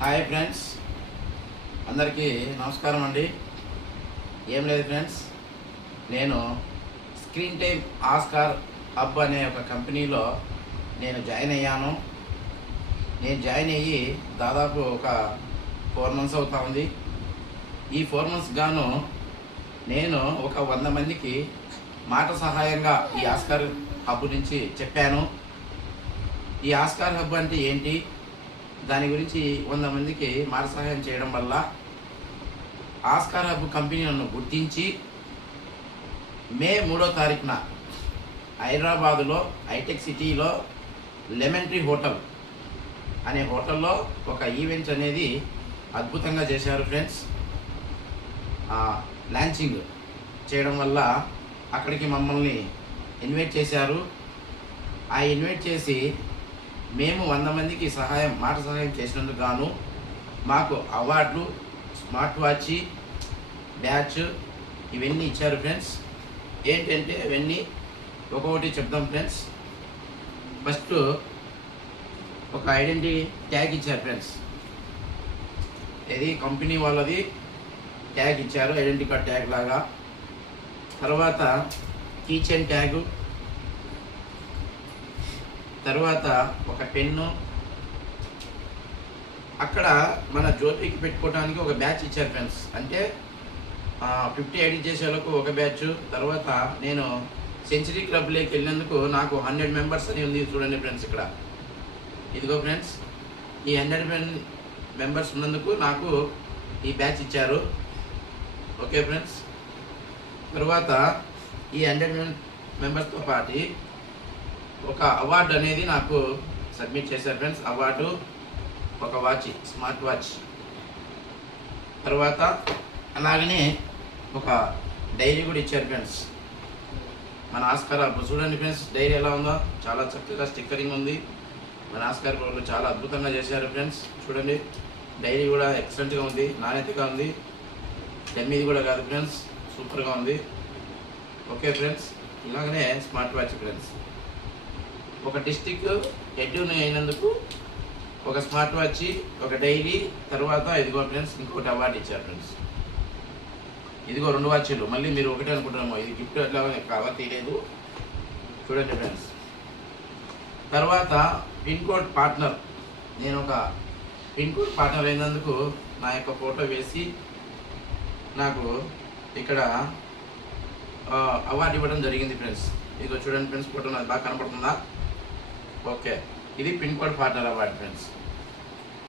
Hi friends, అందరికీ నమస్కారం అండి. ఏం లేదు ఫ్రెండ్స్, నేను స్క్రీన్ టైమ్ ఆస్కార్ హబ్ అనే ఒక కంపెనీలో నేను జాయిన్ అయ్యాను. నేను జాయిన్ అయ్యి దాదాపు ఒక 4 months అవుతా ఉంది. ఈ 4 months గాను నేను ఒక 100 మందికి మాట సహాయంగా ఈ ఆస్కార్ హబ్ నుంచి చెప్పాను. ఈ ఆస్కార్ హబ్ అంటే ఏంటి, దాని గురించి 100 మందికి మాట సహాయం చేయడం వల్ల ఆస్కార్ హబ్ కంపెనీ నన్ను గుర్తించి మే 3వ తారీఖున హైదరాబాదులో హైటెక్ సిటీలో లెమన్ ట్రీ హోటల్ అనే హోటల్లో ఒక ఈవెంట్ అనేది అద్భుతంగా చేశారు ఫ్రెండ్స్. లాంచింగ్ చేయడం వల్ల అక్కడికి మమ్మల్ని ఇన్వైట్ చేశారు. ఆ ఇన్వైట్ చేసి మేము 100 మందికి మాట సహాయం చేసినందుకు గాను మాకు అవార్డులు, స్మార్ట్ వాచ్, బ్యాచ్ ఇవన్నీ ఇచ్చారు ఫ్రెండ్స్. ఏంటంటే అవన్నీ ఒక్కొక్కటి చెప్దాం ఫ్రెండ్స్. ఫస్ట్ ఒక ఐడెంటిటీ ట్యాగ్ ఇచ్చారు ఫ్రెండ్స్. ఇది కంపెనీ వాళ్ళది ట్యాగ్ ఇచ్చారు, ఐడెంటిటీ కార్డ్ ట్యాగ్ లాగా. తర్వాత కీచెన్ ట్యాగు, తర్వాత ఒక పెన్ను, అక్కడ మన జ్యోతికి పెట్టుకోవడానికి ఒక బ్యాచ్ ఇచ్చారు ఫ్రెండ్స్. అంటే 50 ఎడిట్ చేసే వాళ్ళకు ఒక బ్యాచ్. తర్వాత నేను సెంచరీ క్లబ్లోకి వెళ్ళినందుకు నాకు 100 మెంబర్స్ అని ఉంది చూడండి ఫ్రెండ్స్. ఇక్కడ ఇదిగో ఫ్రెండ్స్, ఈ 100 మెంబర్స్ ఉన్నందుకు నాకు ఈ బ్యాచ్ ఇచ్చారు. Okay friends. తర్వాత ఈ 100 మెంబర్స్తో పాటు ఒక అవార్డు అనేది నాకు సబ్మిట్ చేశారు ఫ్రెండ్స్. అవార్డు, ఒక వాచ్, స్మార్ట్ వాచ్. తర్వాత అలాగనే ఒక డైరీ కూడా ఇచ్చారు ఫ్రెండ్స్. మన ఆస్కార్ హబ్ చూడండి ఫ్రెండ్స్, డైరీ ఎలా ఉందో, చాలా చక్కగా స్టిక్కరింగ్ ఉంది. మన ఆస్కార్ వాళ్ళు చాలా అద్భుతంగా చేశారు ఫ్రెండ్స్. చూడండి, డైరీ కూడా ఎక్సలెంట్గా ఉంది, నాణ్యతగా ఉంది. డమ్మీది కూడా కాదు ఫ్రెండ్స్, సూపర్గా ఉంది. Okay friends. ఇలాగనే స్మార్ట్ వాచ్ ఫ్రెండ్స్. ఒక డిస్టిక్ హెడ్ని అయినందుకు ఒక స్మార్ట్ వాచ్, ఒక డైరీ, తర్వాత ఇదిగో ఫ్రెండ్స్ ఇంకొకటి అవార్డు ఇచ్చారు ఫ్రెండ్స్. ఇదిగో 2 వాచీలు. మళ్ళీ మీరు ఒకటే అనుకుంటున్నామో ఇది గిఫ్ట్ అట్లా కావాలి, తీయలేదు. చూడండి ఫ్రెండ్స్. తర్వాత పిన్ కోడ్ పార్ట్నర్, నేను ఒక పిన్ కోడ్ పార్ట్నర్ అయినందుకు నా యొక్క ఫోటో వేసి నాకు ఇక్కడ అవార్డు ఇవ్వడం జరిగింది ఫ్రెండ్స్. ఇదిగో చూడండి ఫ్రెండ్స్, ఫోటో నాకు బాగా కనపడుతుందా? ఓకే, ఇది pin code partner award friends.